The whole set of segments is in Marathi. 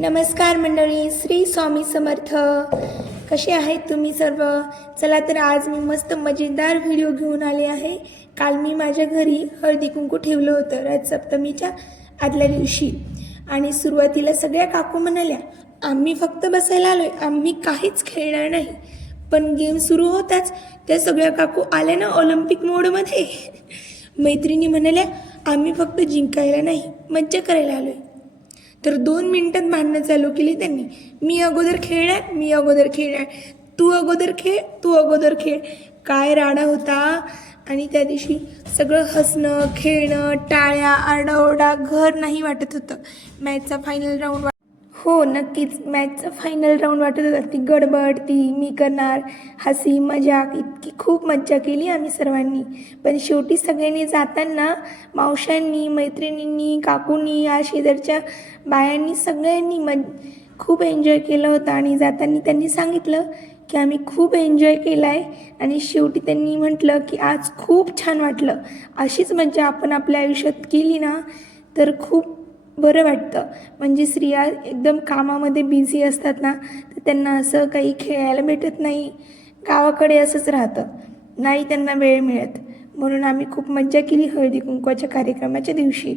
नमस्कार मंडळी, श्री स्वामी समर्थ. कसे आहेत तुम्ही सर्व? चला तर आज मी मस्त मजेदार व्हिडिओ घेऊन आले आहे. काल मी माझ्या घरी हळदी कुंकू ठेवलं होतं रथसप्तमीच्या आदल्या दिवशी. आणि सुरुवातीला सगळ्या काकू म्हणाल्या आम्ही फक्त बसायला आलोय, आम्ही काहीच खेळणार नाही. पण गेम सुरू होताच त्या सगळ्या काकू आल्या ना ऑलिम्पिक मोडमध्ये. मैत्रिणी म्हणाल्या आम्ही फक्त जिंकायला नाही, मज्जा करायला आलोय. तर 2 मिनिटात भांडणं चालू केली त्यांनी. मी अगोदर खेळणार, तू अगोदर खेळ. काय राडा होता. आणि त्या दिवशी सगळं हसणं, खेळणं, टाळ्या, आरडाओरडा, घर नाही वाटत होतं. मॅचचा फायनल राऊंड हो नक्कीच, मॅचचा फायनल राऊंड वाटत होता. ती गडबड, ती मी करणार, हसी मजाक, इतकी खूप मज्जा केली आम्ही सर्वांनी. पण शेवटी सगळ्यांनी जाताना मावशांनी, मैत्रिणींनी, काकूंनी, या शेजारच्या बायांनी सगळ्यांनी खूप एन्जॉय केलं होतं. आणि जाताना त्यांनी सांगितलं की आम्ही खूप एन्जॉय केला आहे. आणि शेवटी त्यांनी म्हटलं की आज खूप छान वाटलं. अशीच मज्जा आपण आपल्या आयुष्यात केली ना तर खूप बरं वाटतं. म्हणजे स्त्रिया एकदम कामामध्ये बिझी असतात ना, तर त्यांना असं काही खेळायला भेटत नाही. गावाकडे असंच राहतं, नाही त्यांना वेळ मिळत. म्हणून आम्ही खूप मज्जा केली हळदी कुंकवाच्या कार्यक्रमाच्या दिवशी.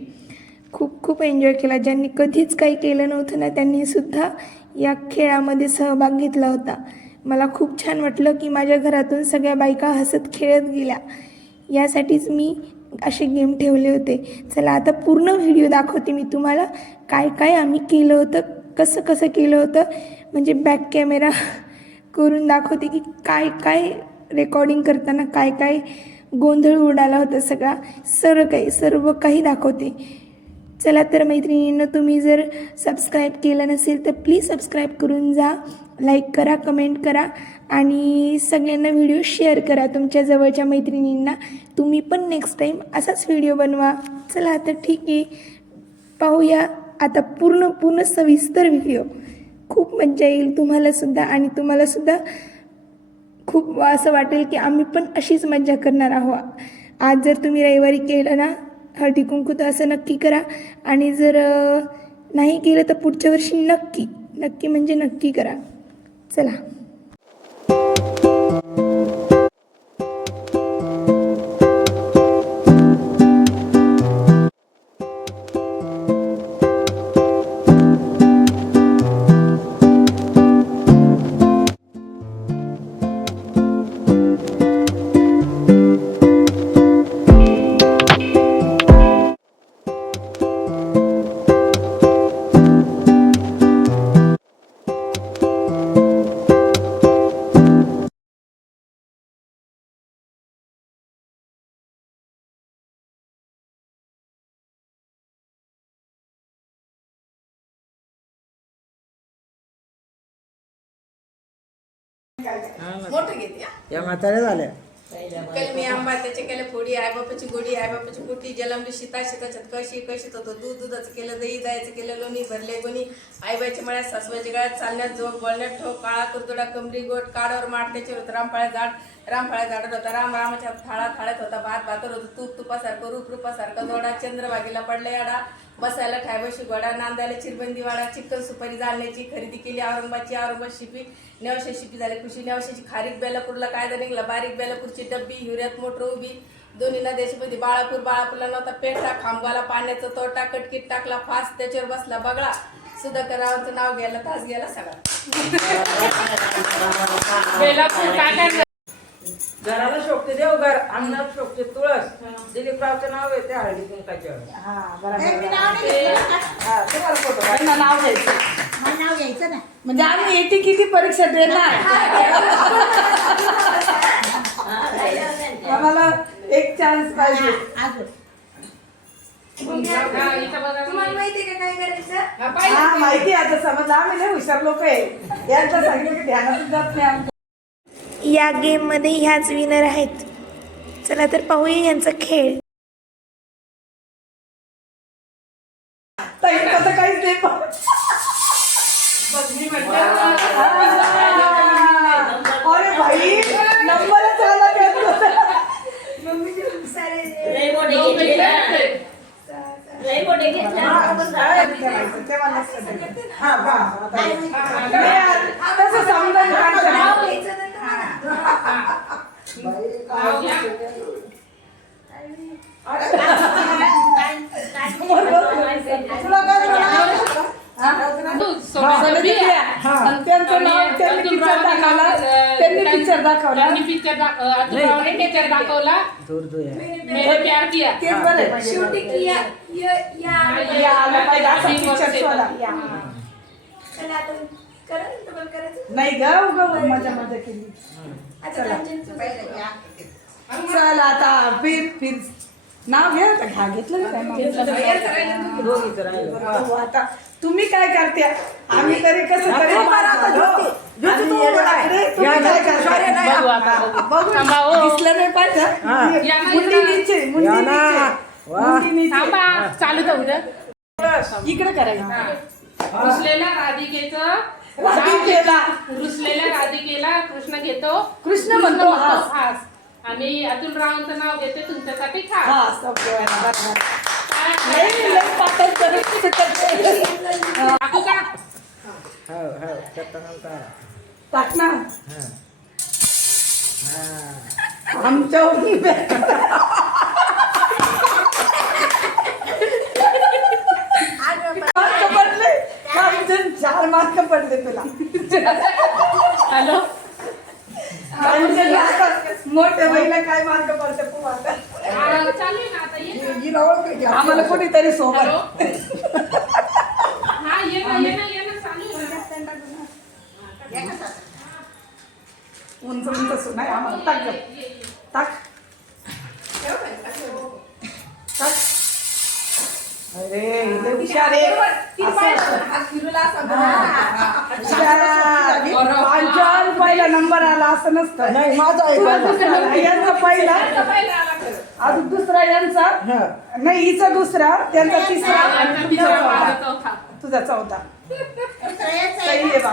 खूप खूप एन्जॉय केला. ज्यांनी कधीच काही केलं नव्हतं ना त्यांनीसुद्धा या खेळामध्ये सहभाग घेतला होता. मला खूप छान वाटलं की माझ्या घरातून सगळ्या बायका हसत खेळत गेल्या. यासाठीच मी असे गेम ठेवले होते. चला आता पूर्ण व्हिडिओ दाखवते मी तुम्हाला, काय काय आम्ही केलं होतं, कसं कसं केलं होतं. म्हणजे बॅक कॅमेरा करून दाखवते की काय काय रेकॉर्डिंग करताना काय काय गोंधळ उडाला होता सगळा. सर्व काही दाखवते. चला तर मैत्रिणींनो, तुम्ही जर सबस्क्राईब केलं नसेल तर प्लीज सबस्क्राईब करून जा. लाईक करा, कमेंट करा आणि सगळ्यांना व्हिडिओ शेअर करा तुमच्या जवळच्या मैत्रिणींना. तुम्ही पण नेक्स्ट टाईम असाच व्हिडिओ बनवा. चला तर ठीक आहे, पाहूया आता पूर्ण सविस्तर व्हिडिओ. खूप मज्जा येईल तुम्हालासुद्धा आणि तुम्हालासुद्धा खूप असं वाटेल की आम्ही पण अशीच मज्जा करणार आहोत. आज जर तुम्ही रविवारी केलं ना हळदी कुंकू तर असं नक्की करा. आणि जर नाही केलं तर पुढच्या वर्षी नक्की म्हणजे नक्की करा. चला. या म्हाताऱ्या झाल्या. कलमी आंबा त्याचे केले फोडी, आई बापाची गोडी, आई बापाची पोटी, जलमली शीताच्यात कशीत होतं दूध, दुधाचं केलं दही, दह्याचं केलं लोणी, भरले गोणी, आईबाईच्या मळ्यात सासवाच्या गळ्यात, चालण्यात जोग, बोलण्यात ठोक, काळा कुरतोडा, कमरी गोट, काडावर माठ, त्याच्यावर होतं रामफळ्या झाडत होता, रामाच्या थाळ्यात होता भात, भाकर होतं तुपासारखं, रूपासारखं जोडा, चंद्रभागेला पडला याडा, बसायला ठायबशी गोडा, नांदायला चिरबंदी वाडा, चिकन सुपारी जाळण्याची खरेदी केली औरंगाबाद शिपी, नेवशे शिपी झाली खुशी, नेवशाची खारीक, बेलापूरला कायदा निघला बारीक, बेलापूरची डब्बी, हिवऱ्यात मोटर उभी, दोन्ही नद्यामध्ये बाळापूरला नव्हता पेठा, खांबगाला पाण्याचा तोटा, कटकीत टाकला फास, त्याच्यावर बसला बगळा, सुधाकर रावांचं नाव घ्यायला तास गेला सगळा. घराला शोभते देवघर, अंगणात शोभते तुळस. दिलीपरावचं नाव आहे त्या हळदी कुंकाच्यावर. नाव घ्यायचं ना, म्हणजे आम्ही येते किती परीक्षा देणार. आम्हाला एक चान्स पाहिजे. तुम्हाला माहिती का काय करायचं? हा माहिती आता समजलं. आम्ही लय हुशार लोक आहे. यांचं सांगितलं की ध्यानातच जात नाही आमचं. या गेममध्ये ह्याच विनर आहेत. चला तर पाहूया यांचा खेळ. आता काहीच नाही. अरे भाई नंबरच आला त्यात. तेव्हा लक्षात हा बा तसं समजायला नाव पाहिजे. घ्यायचं तुला काय म्हणावं? त्यांचं नाव त्यांनी पिक्चर दाखवला, त्यांनी पिक्चर दाखवला. पिक्चर दाखवला मेरे प्यार किया. तेच बरं आहे. शेवटी या आलं पाहिजे असं पिक्चर शोधा. चला आता करा ना, डबल करायचं. नाही ग उगं मजा मजा केली. आता कांचनचं चल आता फिर नाव घ्या आता. घ्या घेतलं ना काय मग? दोघीचं राहिलं. हो, आता तुम्ही काय करते? आम्ही तरी कसं तरी हो, बरं, आता ज्योती. ज्योती तू उभं राह. तुम्ही या, काय या, करताय? नाही, बघू आता, बघू. बघू थांबा, हो. दिसलं नाही पाहिजे. हा. या ना, मुंडी या ना. नीचे, मुंडी या ना. नीचे. वा. मुंडी नीचे. थांबा चालू जाऊ द्या. इकडे करायचं. रुसलेल्या राधिकेचं राधिकेला. रुसलेल्या राधिकेला कृष्ण घेतो. कृष्ण म्हणतो, हास. आणि अतुल रावांचं नाव घेते तुमच्यासाठी खास. हा, stop ठेवायला. बरोबर. लई पातळ करून करते. टाकू का? हो, हो, त्यात नंतर. टाक ना. हा. हा. आमच्यावरून मार्क पडले. कामजन 4 मार्क पडले तुला. हॅलो कामजन आता मोठ्या बाईला काय मार्क पडते तू आता? चालू आहे ना आता ये ना. आम्हाला कोणीतरी हॅलो सोबत. हा ये ना ये ना ये ना चालू आहे ना. उंच उंच सुनाय आम्हाला. टाक गं. टाक. टाक. अरे लय हुशार आहे. कांचन पहिला नंबर आला असं नसतं. नाही, माझा आहे तुला पहिला. दुसरा, यांचा पहिला अजून दुसरा यांचा हा. नाही हिचा दुसरा त्यांचा तिसरा यांचा तिसरा, माझा चौथा. तुझा 14. सही आहे बा.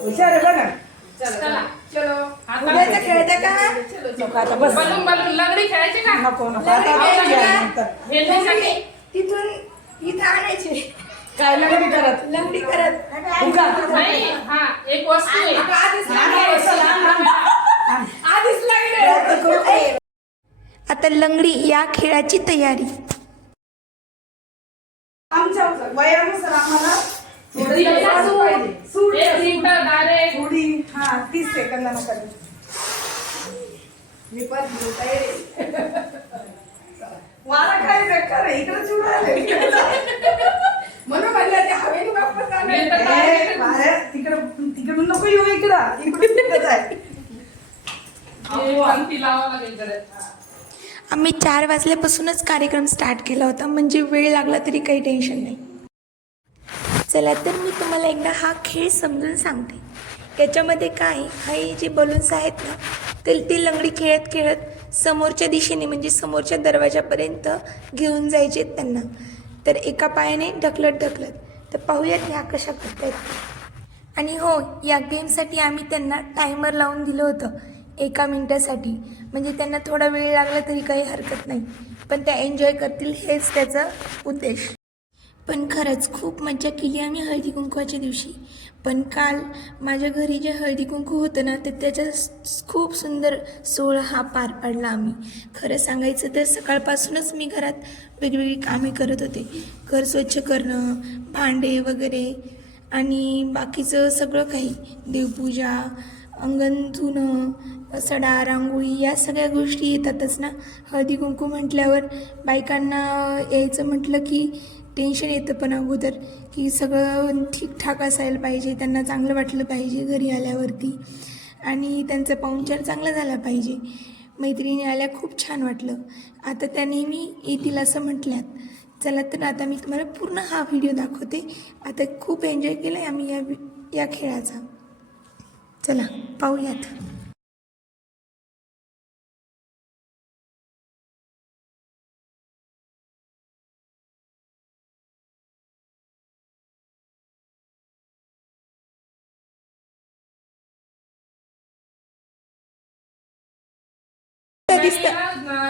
हुशार आहे बघा. चला आता उद्याचं खेळतं का? नको आता बस. बलून बलून लंगडी खेळायची का? नको नको आता नंतर. भेंडीसाठी तिथून इथं आणायचे काय लग्न करत लंगडी करत उगा. नाही हा एक वस्तू आहे. आता लंगडी या खेळाची तयारी. आमच्या वयानुसार आम्हाला थोडं एक जास्त पाहिजे. सूट मिनिट डायरेक्ट थोडी. हा 30 सेकंदानं करेल. मी पण मला काय बेकार आहे इकडे चिवडायला म्हणून म्हणलं ते हवेने वापस तिकडून नको येऊ इकडं इकडून आहे. पंक्ती लावावं लागेल जरा. आम्ही 4 वाजल्यापासूनच कार्यक्रम स्टार्ट केला होता, म्हणजे वेळ लागला तरी काही टेन्शन नाही. चला तर मी तुम्हाला एकदा हा खेळ समजून सांगते. याच्यामध्ये काय हे जे बलून्स आहेत ना, तर ते लंगडी खेळत खेळत समोरच्या दिशेने म्हणजे समोरच्या दरवाजापर्यंत घेऊन जायचे त्यांना. तर एका पायाने ढकलत ढकलत. तर पाहूयात ह्या कशा करतायत. आणि हो, या गेमसाठी आम्ही त्यांना टायमर लावून दिलं होतं 1 मिनिटासाठी, म्हणजे त्यांना थोडा वेळ लागला तरी काही हरकत नाही, पण त्या एन्जॉय करतील हेच त्याचा उद्देश. पण खरंच खूप मजा केली आम्ही हळदी कुंकवाच्या दिवशी. पण काल माझ्या घरी जे हळदी कुंकू होतं ना, तर त्याचा खूप सुंदर सोहळा हा पार पाडला आम्ही. खरं सांगायचं तर सकाळपासूनच मी घरात वेगवेगळी कामे करत होते. घर स्वच्छ करणं, भांडे वगैरे आणि बाकीचं सगळं काही, देवपूजा, अंगण धुणं, सडा, रांगोळी, या सगळ्या गोष्टी येतातच ना. हळदी कुंकू म्हटल्यावर बायकांना यायचं म्हटलं की टेन्शन येतं, पण अगोदर की सगळं ठीकठाक असायला पाहिजे, त्यांना चांगलं वाटलं पाहिजे घरी आल्यावरती, आणि त्यांचा पाहुणचार चांगला झाला पाहिजे. मैत्रिणी आल्या खूप छान वाटलं. आता त्या नेहमी येतील असं म्हटल्यात. चला तर आता मी तुम्हाला पूर्ण हा व्हिडिओ दाखवते. आता खूप एन्जॉय केला आहे आम्ही या खेळाचा. चला पाहूयात.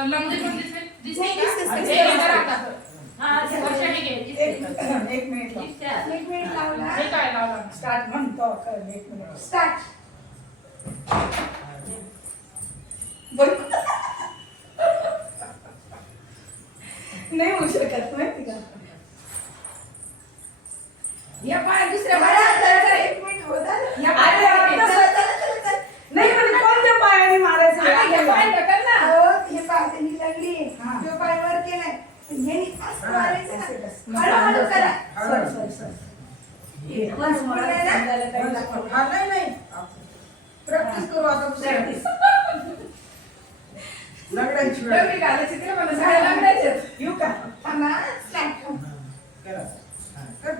लंगडी पण दिसते. दिसते. हे इथं राहतात. एक मिनिट लावला. हे काय लावला स्टार्ट म्हणतो कर, एक मिनिट. स्टार्ट. बरं. नाही होऊ शकत माहिती का. या पाय दुसऱ्या पायाला एक मिनिट होत आलं. या अरे, आता पायाला नाही म्हणजे कोणत्या पायाने मारायचं हे आपल्याला. हे पाय त्यांनी लागली. हा. तो पाय वर केलाय. ह्यानी असं मारायचं असं ना. कसं? हळूहळू करा. हे बस बोलायला. समजायला काही लागतं. हा नाही प्रॅक्टिस करू आता Practice. लग्नाची वेळ. एवढी घालायची तिला मला सगळ्या लागण्याचे. येऊ का? थांबा. स्टार्ट. करा. हा, कर.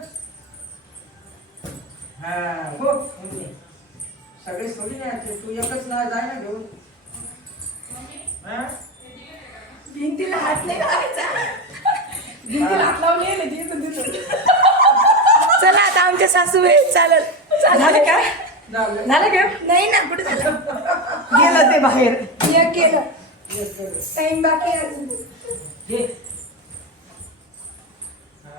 हा, हो. सगळे थोडी नाही आले. तू एकच ना जाय ना घेऊन. हा? भिंतीला हात नाही लावायचा. भिंतीला हात लावून येईल ती इथून तिथून. चला आता आमच्या सासू वेळ चालत. झालं का? झालं. झालं का? नाही ना कुठे झालं. गेलं ते बाहेर. हे केलं. येस, कर. टाइम बाकी आहे अजून. घे. हा.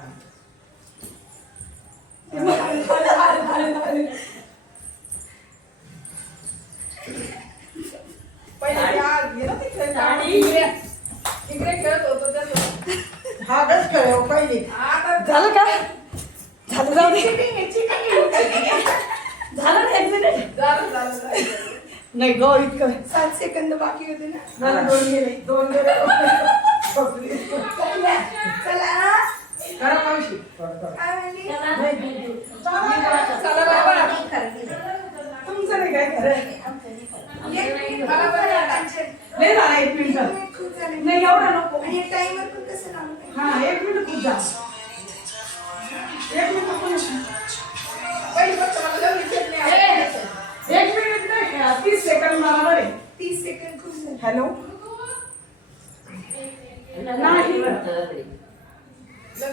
पहिले त्या गेलं ते खेळत. इकडे खेळत होतो त्याचं. हा गच खेळ पहिले. आता झालं का? झालं जाऊ दे. झालं ना एक मिनिट. झालं. नाही गो इतकं 7 सेकंद बाकी होते ना. झालं. दोन गेले. दोन गेले. चला. करा मावशी. काय म्हणली? चला बाबा. तुमचं नाही काय खरं. मला बरं वाटायचं. नाही झाला एक मिनिट. खूप झाले. नाही एवढा नको. आणि टाइमर पण कसं लावलं? हा एक मिनिट खूप झालं. एक मिनिट खूप झालं. पहिली फक्त मला लग्न केलं नाही आवडत. एक मिनिट नाही 30 सेकंद बरोबर आहे. 30 सेकंद खूप झाले. हॅलो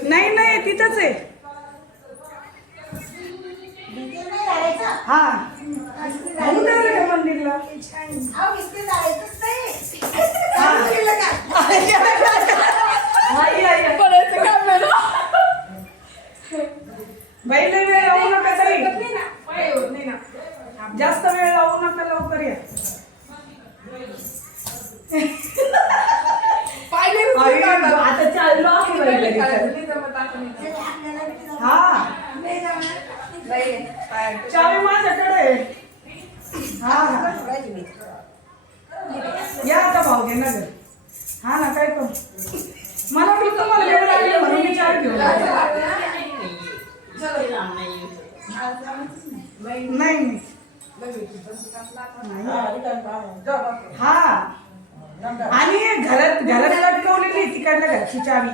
नाही नाही तिथंच आहे. हा होऊन जाईल का मंदिरला. छान. हा. चालू केलं का? आई, आई, आई. बाई लय वेळ लावू नका तरी. पाय होत नाही ना. जास्त वेळ लावू नका लवकर या. पाय नाही आई, उचलू नका. आता चाललो आहे बाई लगेच. नाही जमत आता नाही. हा नाही जमत. बाई, पाय. चावी माझ्याकडे आहे. हा हा या आता भाऊ घे ना ग. हा ना काय करू. मला वाटलं तुम्हाला वेळ लागली म्हणून मी चार घेऊन आले. नाही नाही हा आणि घरात लटकवलेली तिकडल्या घरची चावी.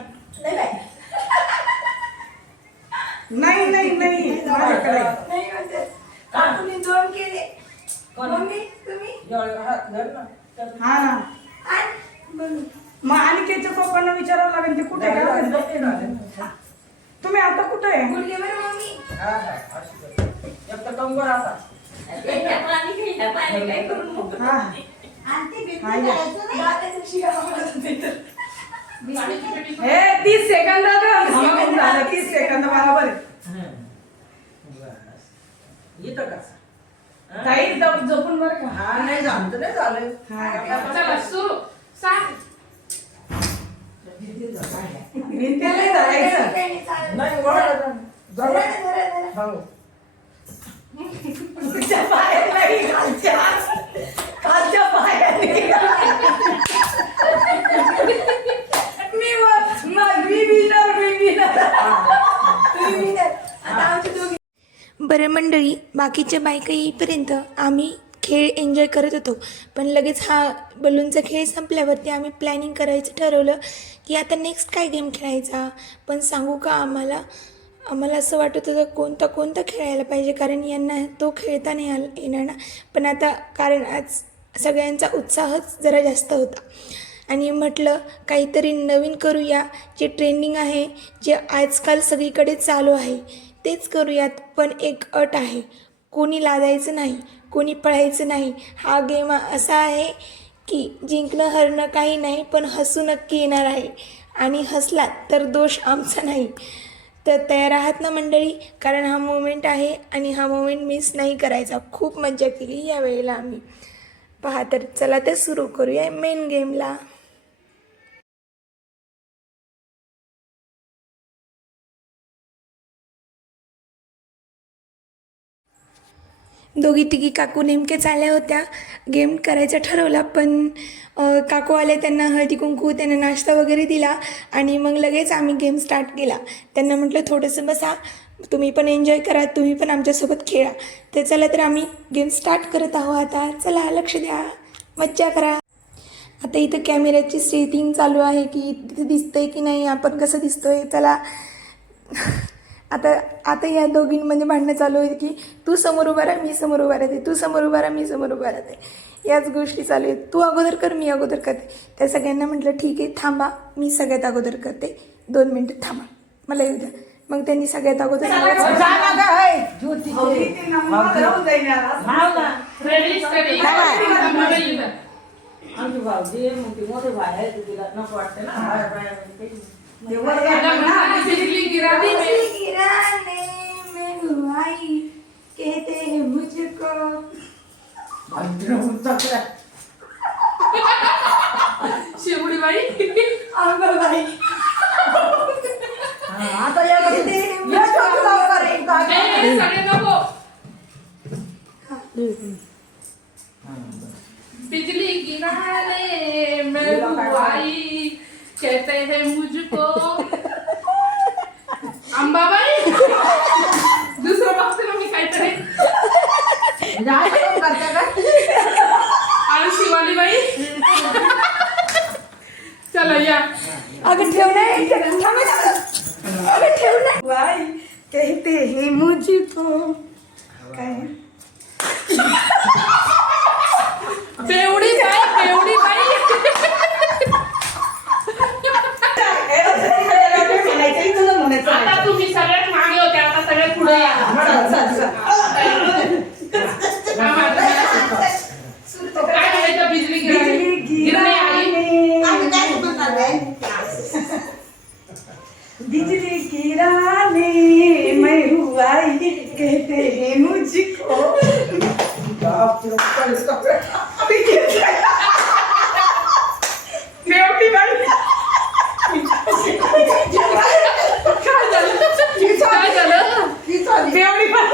नाही नाही नाही माझ्याकडे. नाही म्हणते. काकूने 2 केले. मम्मी तुम्ही हा ना आणि मम्मी. मग आणि त्याच्या पप्पांना विचारावं लागेल ते कुठे का. तुम्ही आता कुठे आहे. गुडघेवर मम्मी. कंबर आता हा दादाचं शिरा आवडत नाही तर. हे 30 सेकंद झालं. 30 सेकंद बरोबर आहे. येतं का ताई जपून बरं का. हा नाही झालं तर नाही झालं. हा चला सुरू सांग भिंतीला नाही धरायचं. काही नाही चालत. नाही वळलं धरा ना, धरा, धरा. हो तुझ्या पायात नाही खालच्या पायाने. मी विनर. तुम्ही winner. आता आमची दोघी. बरं मंडळी, बाकीच्या बायका येईपर्यंत आम्ही खेळ एन्जॉय करत होतो. पण लगेच हा बलूनचा खेळ संपल्यावरती आम्ही प्लॅनिंग करायचं ठरवलं की आता नेक्स्ट काय गेम खेळायचा. पण सांगू का आम्हाला असं वाटत होतं कोणता खेळायला पाहिजे, कारण यांना तो खेळता नाही येणार ना. पण आता कारण आज सगळ्यांचा उत्साहच जरा जास्त होता आणि म्हटलं काहीतरी नवीन करूया. जे ट्रेंडिंग आहे, जे आजकाल सगळीकडे चालू आहे तेच करूयात. पण एक अट आहे, कोणी लादायचं नाही, कोणी पळायचं नाही. हा गेम असा आहे की जिंकणं हरणं काही नाही, पण हसू नक्की येणार आहे आणि हसलात तर दोष आमचा नाही. तर तयार आहात ना मंडळी, कारण हा मोमेंट आहे आणि हा मोमेंट मिस नाही करायचा. खूप मजा केली या वेळेला आम्ही. पहा तर चला तर सुरू करूया मेन गेमला. दोघी तिघी काकू नेमकेच आल्या होत्या. गेम करायचा ठरवला, पण काकू आले, त्यांना हळदी कुंकू, त्यांना नाश्ता वगैरे दिला आणि मग लगेच आम्ही गेम स्टार्ट केला. त्यांना म्हटलं थोडंसं बसा, तुम्ही पण एन्जॉय करा, तुम्ही पण आमच्यासोबत खेळा. तर चला तर आम्ही गेम स्टार्ट करत आहोत आता. चला लक्ष द्या, मज्जा करा. आता इथं कॅमेऱ्याची सेटिंग चालू आहे की तिथे दिसतंय की नाही, आपण कसं दिसतोय. चला आता या दोघींमध्ये भांडणं चालू आहे की तू समोर उभा राहा, मी समोर उभा राहते, तू समोर उभा राहा, मी समोर उभा राहते. याच गोष्टी चालू आहेत. तू अगोदर कर, मी अगोदर करते. त्या सगळ्यांना म्हटलं ठीक आहे, थांबा, मी सगळ्यात अगोदर करते, 2 मिनटं थांबा, मला येऊ द्या. मग त्यांनी सगळ्यात अगोदर रेडी स्टडी आमची भाऊजी मोठे भाई आहे, तुला नको वाटते ना. बिजली गिराने में हुआई, कहते हैं मुझको. शिवडी बाई अंबाबाई. आता या सगळे नको. बिजली गिराने में हुआई, कहते हैं मुझको. अंबाबाई दुसरं बघते ना मी काहीतरी. आणि शिवाली बाई चला या. अगं ठेव नाही, अगं ठेव नाही. वाई कहते हैं मुझको. काय बेवडी बाई आता तुम्ही सगळ्यात मागे होते, आता सगळ्यात पुढे या. काय म्हणायचं? बिजली गिरणे आई. बिजली गिराने में हुआई, कहते हैं मुझको. बेवडी बाई. काय झालं? बेवडी बाई.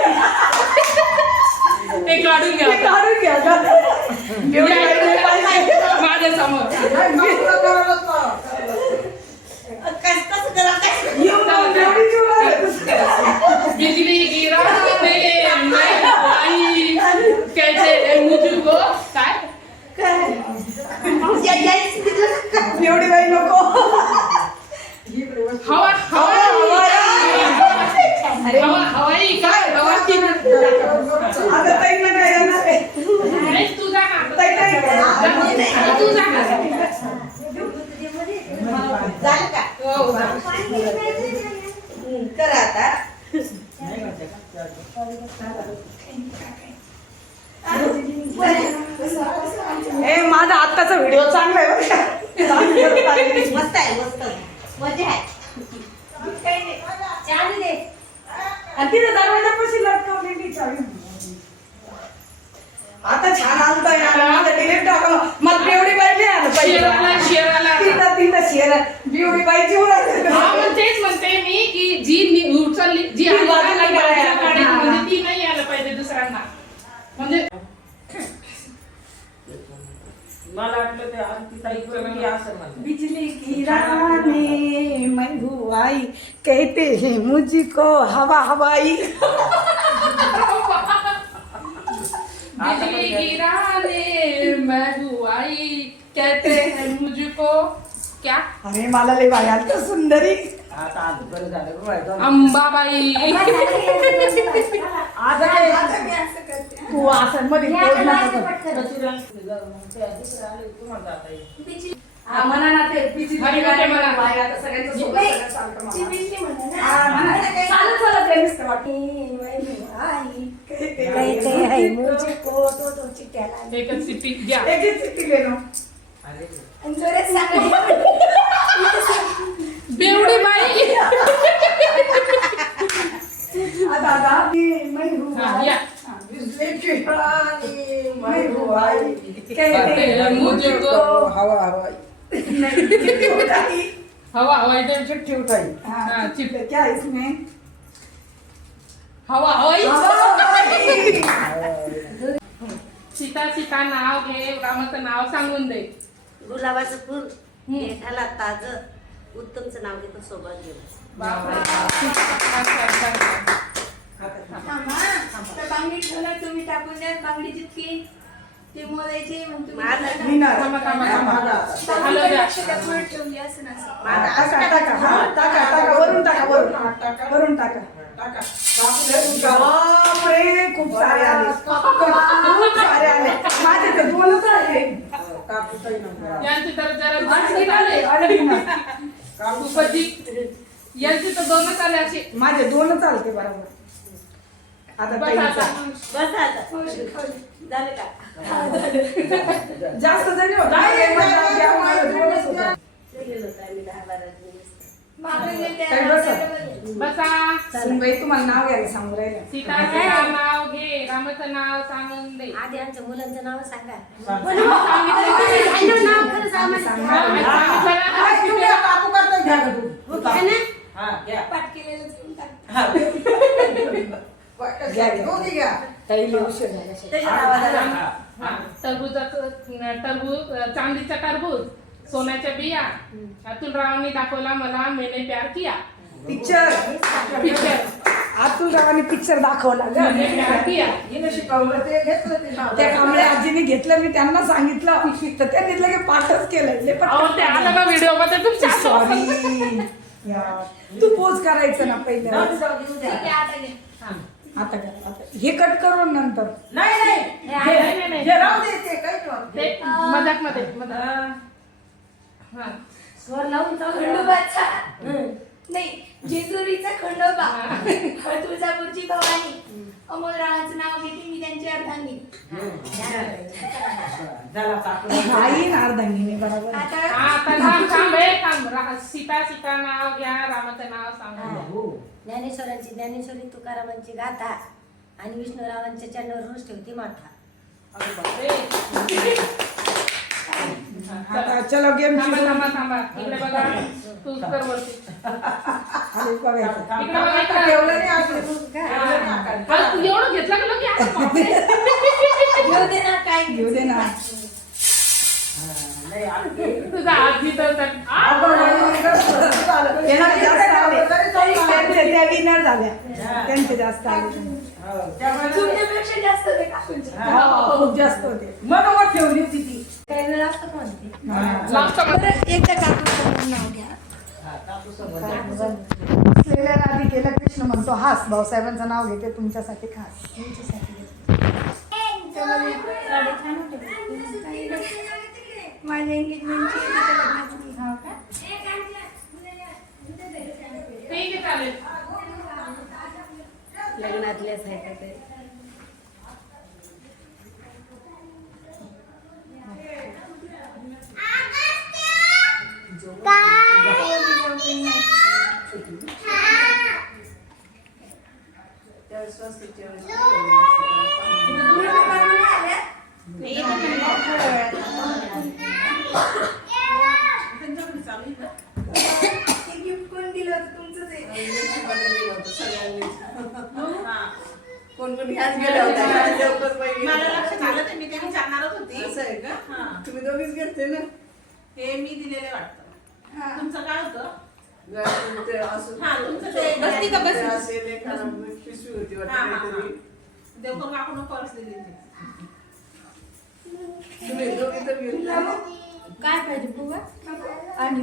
ते काढून घ्या. काढून घ्या का? बेवडी बाई माझ्या समोर बिजली गिराने में हुआई, कहते हैं मुझको. काय बेवडी बाई नको. हवा हवाई काय हवाची आता ताई ना काय येणार आहे? नाही तू जा ना. ताई नाही. तू जा ना. करा आता. माझा आत्ताचा व्हिडिओ चांगला आहे बरं का? मस्त आहे, मस्त मजा आहे. चावी दे. आणि तिथं दरवाजापाशी लटकवलेली चावी. आता छान आलता यार, माझं डिलीट टाकलं. मला बेवडी बाई नाही आलं पाहिजे. शेराला तिथं शेर बेवडी बाईची उडा. मग तेच म्हणते मी की जी उचलली जी ती बाजूला बाजूला काढायला. काढायची म्हणजे ती नाही यायला पाहिजे दुसऱ्यांना. म्हणजे मला वाटलं ते आरती ताईचं असं म्हणलं. बिजली गिराने में हुआई, कहते हैं मुझको हवा हवाई. बिजली गिराने में हुआई, कहते हैं मुझको. क्या अरे मला लय बाई आलत सुंदरी. आता आज बरं झालं गं बाई, जाऊ दे. अंबाबाई. आता तू असं मध्ये पोच नका करू. तुम्हाला जाता येईल. म्हणा ना ते बिजली हरी गिराने म्हणा. में हुआई, आता सगळ्यांचं सोबत नाही, सगळं चालतं ती मला. बिजली म्हणा ना. हा, म्हणा. चालत चालत ते नुसतं वाटतं. कहते हैं मुझको. तो चिट्ट्याला एकच सिटी घ्या. एकच चिठ्ठी लिहिलो. आणि जोरात सांगायचं. बेवडी बाई. हवा हवा इधर चिप चिव ताई हाँ, चिप। क्या है इसमें? हवा हवा हवाई. सीता सीता नाव घे रामाचं नाव सांगून दे. गुलाबाचं फूल देठाला ताज उत्तमचं नाव घेतो सोबत घेऊन बापरे. अच्छा. तर बांगडी ठेवला तुम्ही टाकून द्या बांगडी जितकी ते मोजायचे मग तुम्ही विनर. थांबा. बांगडी हॅलो द्या. लक्षात पुढे ठेवली असं नसं टाका वरून टाका वरून टाका. बापरे खूप सारे आले. खूप सारे आले. माझे तर 2च आले. यांची तर जरा जास्त आले. अरे विनर. खूपच यांची तर 2च आले असे. माझे 2च आलते बरोबर. आता बस ताईंचं. आता. बस आता झालं का जास्त जणी होता. माझे 2च होता. गेलो होतो आम्ही 10-12 दिवस ताई बसा. बसा. सुनबाई तुम्हाला नाव घ्यायला सांगू राहिले. सीताचं नाव घे रामाचं नाव सांगून दे. आधी आमच्या मुलांचं नाव सांगा सांगितलं. नाव खरं सांगा काकू करतो घ्या का तू हो घ्या ना हा घ्या पाठ केलेलं घेऊन टाक. दोघी घ्या ताईला उशीर झाला. त्याच्या नावाला हा. टरबूज चांदीचा टरबूज सोन्याच्या बिया अतुल रावांनी दाखवला मला मैंने प्यार किया. पिक्चर अतुल रावांनी पिक्चर दाखवला ग. मैंने प्यार किया. हिने शिकवलं ते घेतलं ते नाव. त्या कांबळे आजीने घेतलं मी त्यांना सांगितलं तर त्यांनी लगे पाठच केलं. अहो ते आलं का व्हिडिओ मध्ये तुमच्या सॉरी तू पोज करायचं ना पहिले. घेऊ द्या. ठीक आहे, आता घे. आता कर, आता हे कट करून नंतर. नाही. हे राहू दे ते काही ते मजाक मध्ये हा. स्वर लावून चालू खंडोबाचा नाही जेजुरीचा खंडोबा तुळजापूरची भवानी अमोल रावांचं नाव घेते मी त्यांची अर्धांगी. झाला काकू नाही अर्धांगिनी बरोबर. आता आता थांब हे थांब. सीता नाव घ्या रामाचं नाव सांगू. ज्ञानेश्वरांची ज्ञानेश्वरी तुकारामांची गाथा आणि विष्णुरावांच्या चरणावर रोज ठेवती माथा. आता चलो गेम थांबा इकडे बघा. तू कर वरती. बघायचं. इकडे बघा. ठेवलं नाही आपलं ठेवलं नाही आकाश. आज तू एवढं घेतलं का लगे आता बापरे. घेऊ दे ना काय घेऊ दे ना. नाही आलं. तुझा आजी तर त्यांचे जास्त आले. त्या विनर झाल्या. त्यांचे जास्त आले. तुमच्यापेक्षा जास्त ते काकूंचे. खूप जास्त होते. मनोमत ठेवली होती ती काही वेळ असतं का म्हणते. लास्ट बरं एकदा काकूंचं नाव घ्या. असलेल्या राधी केलं कृष्ण म्हणतो हास. भाऊसाहेबांचं नाव घेते तुमच्यासाठी खास. माझ्या एंगेजमेंटची लग्नाची. ठीक आहे चालेल. लग्नातलेच आहे का ते गिफ्ट कोण दिलं होतं तुमचं ते. कोण ह्याच गेल्या होत्या मला लक्षात आलं ते मी त्यांनी विचारणारच होती. असं आहे का हा. तुम्ही दोघीच घेतले ना. हे मी दिलेले वाटतं. हा. तुमचं काय होतं? ते असं हा, तुमचं ते बसती का बसती? असेल एखादा पिशवी होती वाटतं हा, हा, काहीतरी. देवकर काकून पर्स दिली होती. तुम्ही दोघी तर घेतल्या. काय पाहिजे फुगा आणि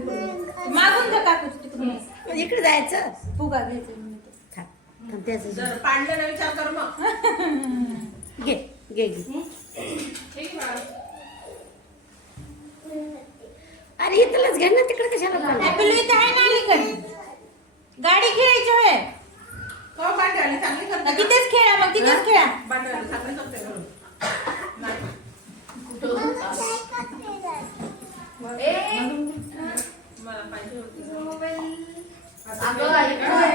मागून घ्या काकूच तिकडून इकडे जायचं फुगा घ्यायचं त्याचं जर पाडलेला विचार कर मग. घे घे घे ठीक आहे. अरे इथलंच घे ना तिकडे कशाला इथे आहे ना अलीकडे. गाडी खेळायची होय. का पांढरी चांगली करते. तिथेच खेळा मग तिथेच खेळा पांढरी चांगली करते घरून. नाही. मला पाहिजे होती.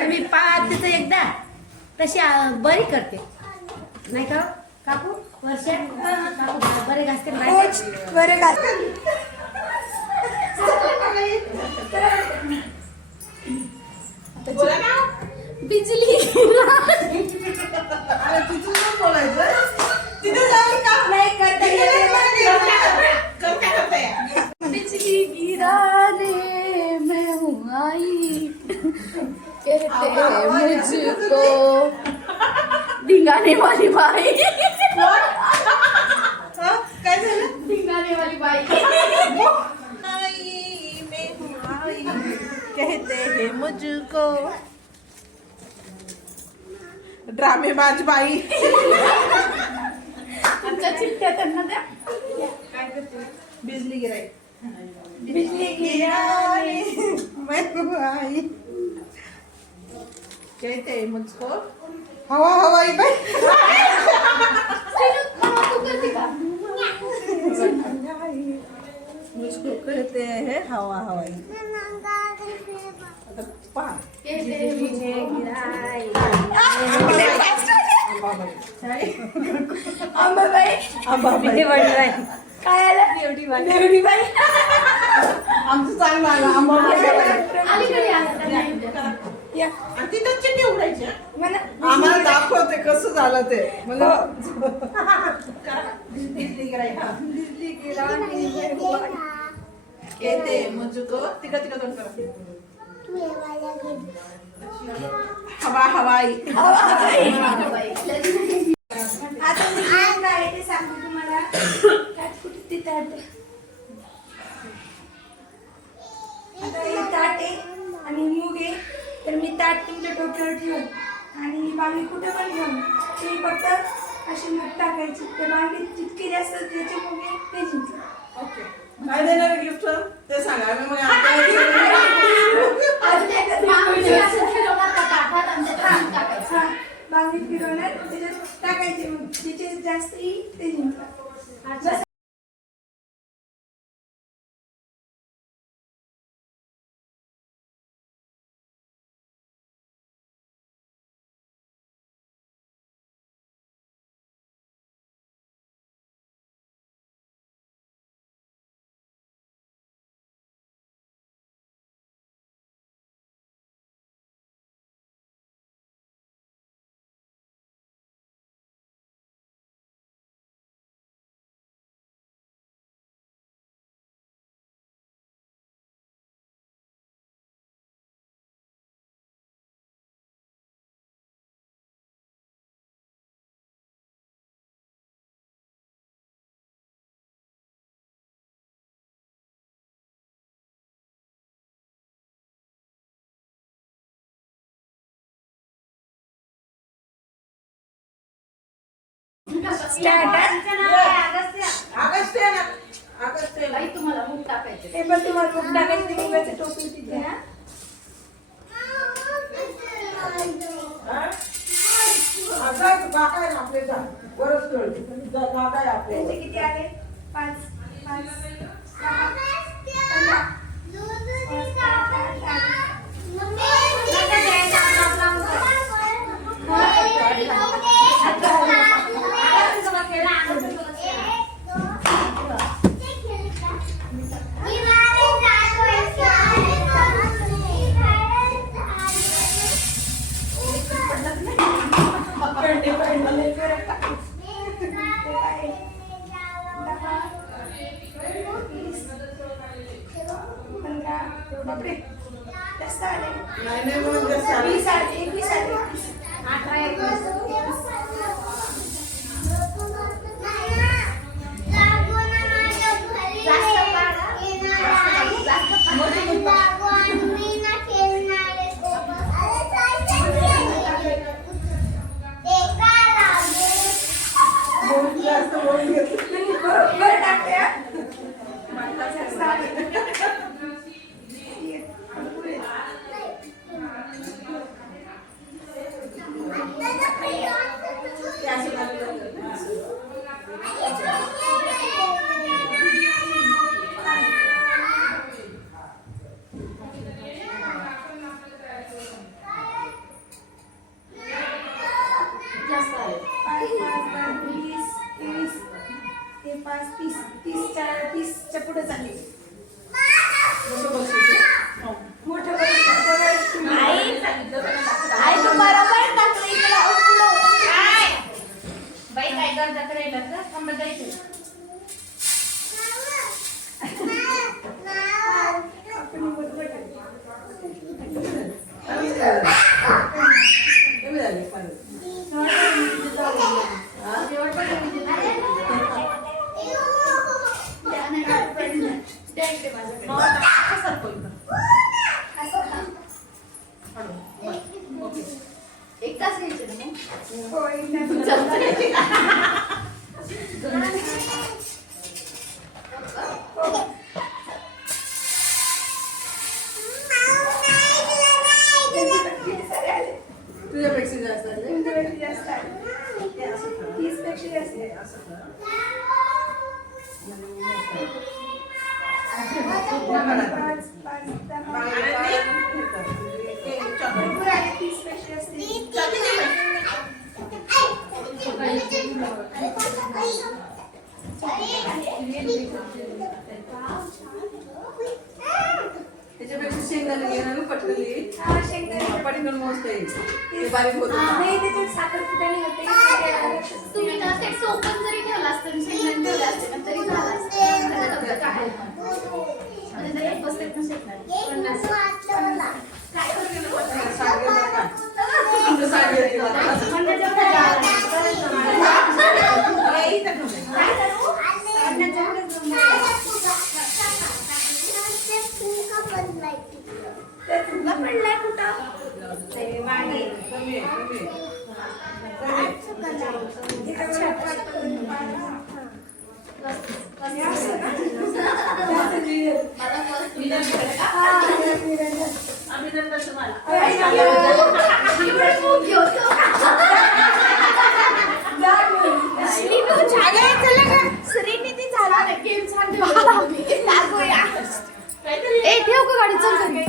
मी पाहते तर एकदा तशी बरी करते नाही का काकू वर्षा काकू बरे घासते बरं का बिजली अरे तिथून पण बोलायचं तिथे जाऊन का नाही करता येते. करते बिजली गिराने मैं हूँ आई कहते मुझको ढिंगाने वाली बाई काय झालं ढिंगाने वाली बाई आई मैं हूँ आई कहते हैं मुझको ड्रामेबाज बाई आमच्या चिठ्ठ्या त्यांना द्या बिजली गिराई बिजली गिराने मैं हूँ आई कहते हैं मुझको हवा हवाई बाई तू करते का मुझको कहते हैं हवा हवाई आता पहा कहते मुझे गिराई अंबाबाई. काय आलं देवडी बाई. आमचं चांगलं आलं आम्हाला अलीकडे आलं या तिथं चिठ्ठी उघडायची म्हणा. आम्हाला दाखवते कसं झालं ते मला कहते मुझको तिकडं तिकडं दोन करा हवा हवाई आता मी काय आहे ते सांगते तुम्हाला. ताट कुठे ते ताट. आता हे ताट आहे आणि मूग आहे. तर मी ताट तुमच्या डोक्यावर ठेवून आणि बांगडी कुठे पण ठेवून ते फक्त अशी मूग टाकायची. त्या बांगडीत जितके जास्त त्याचे मूग आहे ते जिंकलं. ओके काय देणार गिफ्ट ते सांगा आम्ही मग अजून एकदा बांगडी असं फिरवणार का ताटात आणि त्याच्यात टाकायचं. हा, बांगडीत फिरवणार त्याच्यात टाकायचे मूग. जिचे जास्त येईल ते जिंकलं. अच्छा. बाई, तुम्हाला मूग टाकायचं. हे पण तुम्हाला मूग टाकायचे. मुगाचे टोपी तिथे हा. त्यांचे किती आले? 5 5 6 बापरे जास्त आले. 20 आले. 21 आले. 18 19 बरोबर टाकल्या. जास्त आले. च्या पुढे झाले. मोठं एक तास घ्यायचे ना मग? हो, एकदा तुझ्यापेक्षा जास्त आहे. तुमच्यापेक्षा जास्त आहे. 30 पेक्षा जास्त आहे. पाच, 10. भरपूर आहे, 30 पेक्षा जास्त आहे. त्याच्यापेक्षा शेंगदाणे घे ना पटकन ये. हा, शेंगदाणे. पटकन मोजता येईल. ते बारीक होतं. नाही, त्याच्यात साखर फुटाणे होते. तुम्ही ना ते ओपन जरी ठेवलं असतं आणि शेंगदाणे ठेवलं असते ना तरी झालं असतं. त्याच्यात आपलं काय म्हणजे जरी एक बसतेत ना शेंगदाणे. 50. काय करू गेलं पटकन? साठ घे बरं का? तुमचं साठ घेते मला. म्हणजे जेवढं झालं. ये इथं ठेव. काय करू? म्हणजे जेवढं तुला पडलाय कुठं? ते मागे. कमी आहे, कमी आहे. मला first अभिनंदन तुम्हाला. श्रीनिधी झाला ना, गेम छान ए ठेव का गाडी चल घरी.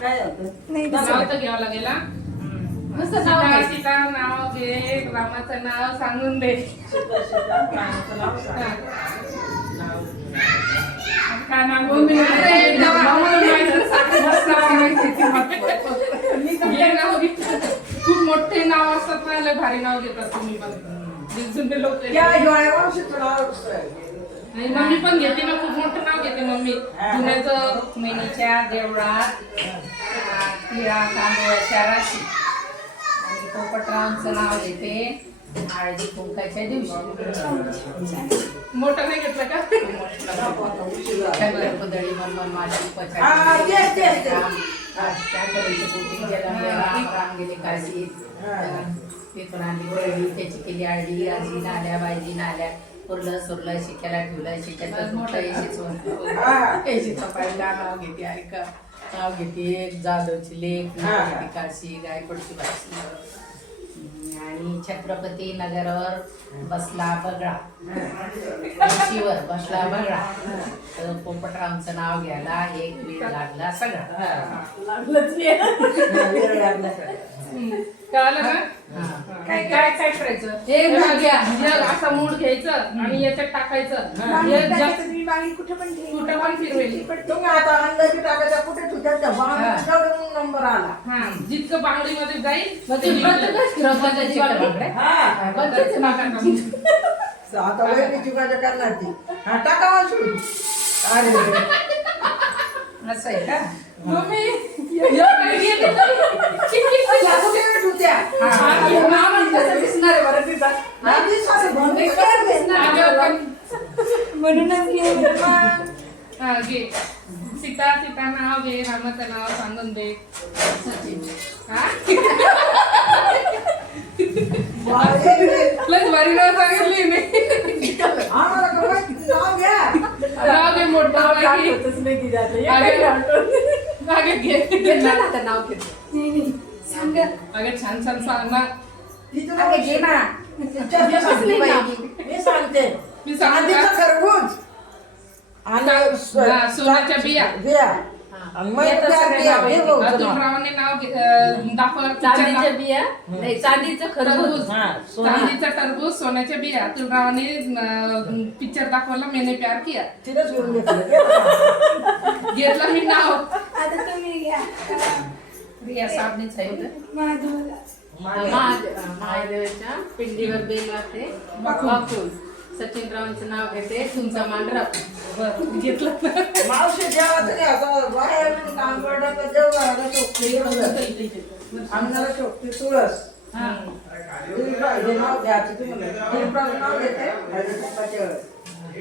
काय होतं? नाव तर घ्यावं लागेल हा. सीता सीता नाव घे, रामाचं नाव सांगून दे. काय नाव अरे, नाव माहिती सांग, मस्त नाव माहिती ती मला. घे नाव घे. खूप मोठे नाव असतात ना, लय भारी नाव घेतात तुम्ही पण. दिवसून लोक या हिवाळ्यावर औषध नाव आणि मम्मी पण घेते ना, खूप मोठं नाव घेते मम्मी. जुन्याचं मेनीच्या देवळात तिळा तांदूळाच्या राशी आणि पोपटरावांचं नाव घेते हळदी कुंकाच्या दिवशी. मोठं नाही घेतलं का? पदळी मनमन माझी राम गेले काशीत. तिथून आणली कळली, त्याची केली आळडी, आजी नाल्या बायजी नाल्या उरलं सुरलं शिक्याला ठेवलं, शिक्याचं मोठं येशीचं पहिला नाव घेते. ऐका, नाव घेते जाधवची लेक, नाव घेते काशी गायकवाडची भाषी. आणि छत्रपती नगरवर बसला बगळा, कुर्शीवर बसला बगळा. तर पोपटरावचं नाव घ्यायला एक वेळ लागला सगळा. कळालं ना? काय काय काय करायचं? एक जग असा मूड घ्यायचं आणि याच्यात टाकायचं. एक जग तुम्ही बागी कुठं पण ठेवा. कुठं पण फिरवेल. तुम्ही आता अंदाजे टाकायचा कुठे ठेवतात बांगडीचा नंबर आला. हा, जितकं बांगडीमध्ये जाईल आता वहिनी चुकाच्या करणार ती. हा टाका वाचून. अरे असं आहे का? म्हणूनच घे. हा, घे. सीता सीता नाव घे, रामाचं नाव सांगून दे. हा? लस भारी नाव सांगितली मी. आम्हाला नाव घ्या. नाव घे मोठं बाकी. अगं घे. नाव घेतलं. नाही नाही सांगा. अगं छान छान सांग ना. तिथं घे ना. मी सांगते. मी सांगते आधीचं का? खरबूज आणि हा, सोन्याच्या बिया. बिया आणि मैद्याच्या बिया. हे बघ अतुल नाव. रावांनी नाव दाखवलं. चांदीच्या बिया नाही चांदीचं टरबूज. हा, चांदीचा टरबूज, सोन्याच्या बिया. अतुल रावांनी पिक्चर दाखवला, मैंने प्यार किया. तिथंच घेऊन घेतलं. घेतलं मी नाव. आता तुम्ही घ्या. रिया साबणीच आहे होतं. माधवला. महादेवाच्या पिंडीवर बेल वाहते वाकून सचिनरावांचं नाव घेते तुमचा मान राखून घेतलं मावशी जेव्हा तरी आता बाहेर काम पडलं तर देव घराला शोभते अंगणाला शोभते तुळस हे नाव द्यायचं तुम्हाला नाव घेते हळदी कुंकाच्या वेळेस.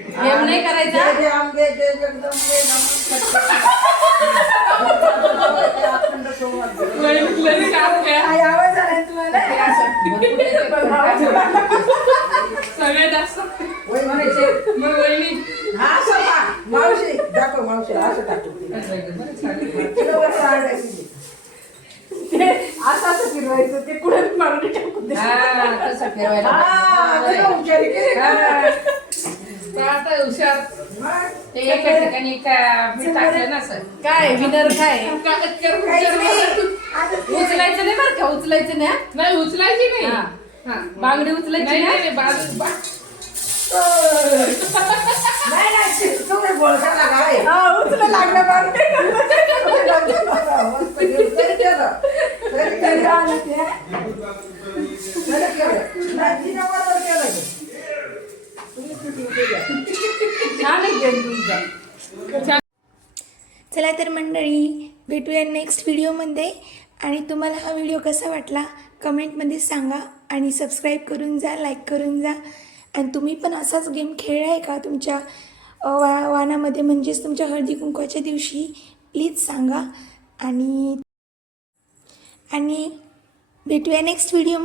प्रेम नाही करायचा जय जय आंबे जय जगदंबे अखंड सोमवार काय आवाज आला तुम्हाला सगळे जास्त वय म्हणायचे हा असं पहा. मावशी दाखव मावशी असं टाकू तिला वरती आड आहे तिची. असं असं फिरवायचं ते कुठे मारून टाकून दे. तसं फिरवायला हा, तिला हुशारी केली का? आता हुशार मग ते एका ठिकाणी टाकलं ना सर काय विनर काय उचलायचं नाही बरं का उचलायचं नाही नाही उचलायची नाही हा. बांगडी उचलायची नाही ना नाही बाजू नाही नाही तुम्ही बोलताना काय हा, उचला लागलं मारून मस्त घेऊन तरी केलं. तरी तरी केलं. आलं ते. तरी केलं. नाही, तिनं बरोबर केलं ते. तुम्ही चुकी केली. छान आहे गेम तुमचा चला तर मंडळी भेटूया नेक्स्ट व्हिडिओमध्ये आणि तुम्हाला हा व्हिडिओ कसा वाटला कमेंटमध्ये सांगा आणि सबस्क्राईब करून जा लाईक करून जा आणि तुम्ही पण असाच गेम खेळला आहे का तुमच्या वानामध्ये म्हणजेच तुमच्या हळदी कुंकवाच्या दिवशी प्लीज सांगा आणि भेटूया नेक्स्ट व्हिडिओ